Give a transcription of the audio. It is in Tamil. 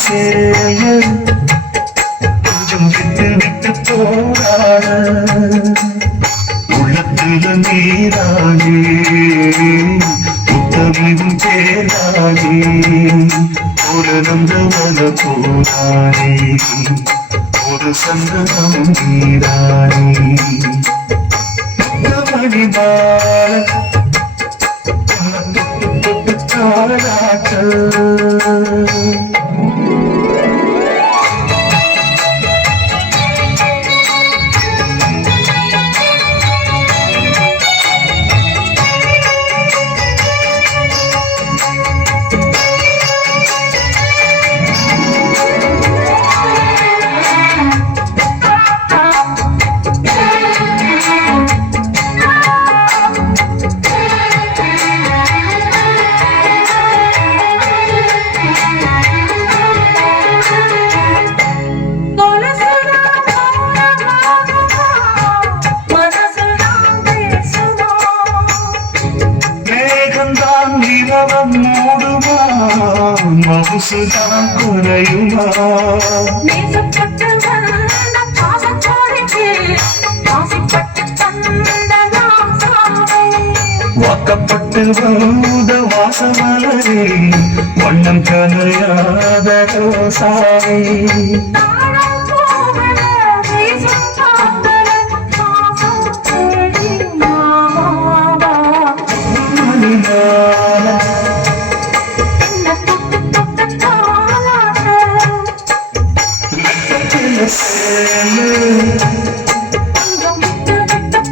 சேய கொஞ்சம் விட்டு விட்டு போராட உள்ளத்துல நீரானே புத்தமிழும் பேரானே ஒரு நந்தவன போரானே ஒரு சந்தனம் நீரானே மணிமால தாராட்ட மூடுமா மவுசுதான் குறையுமா வாக்கப்பட்டு வந்த வாசமலரே வண்ணம் கலையாத ரோசாவே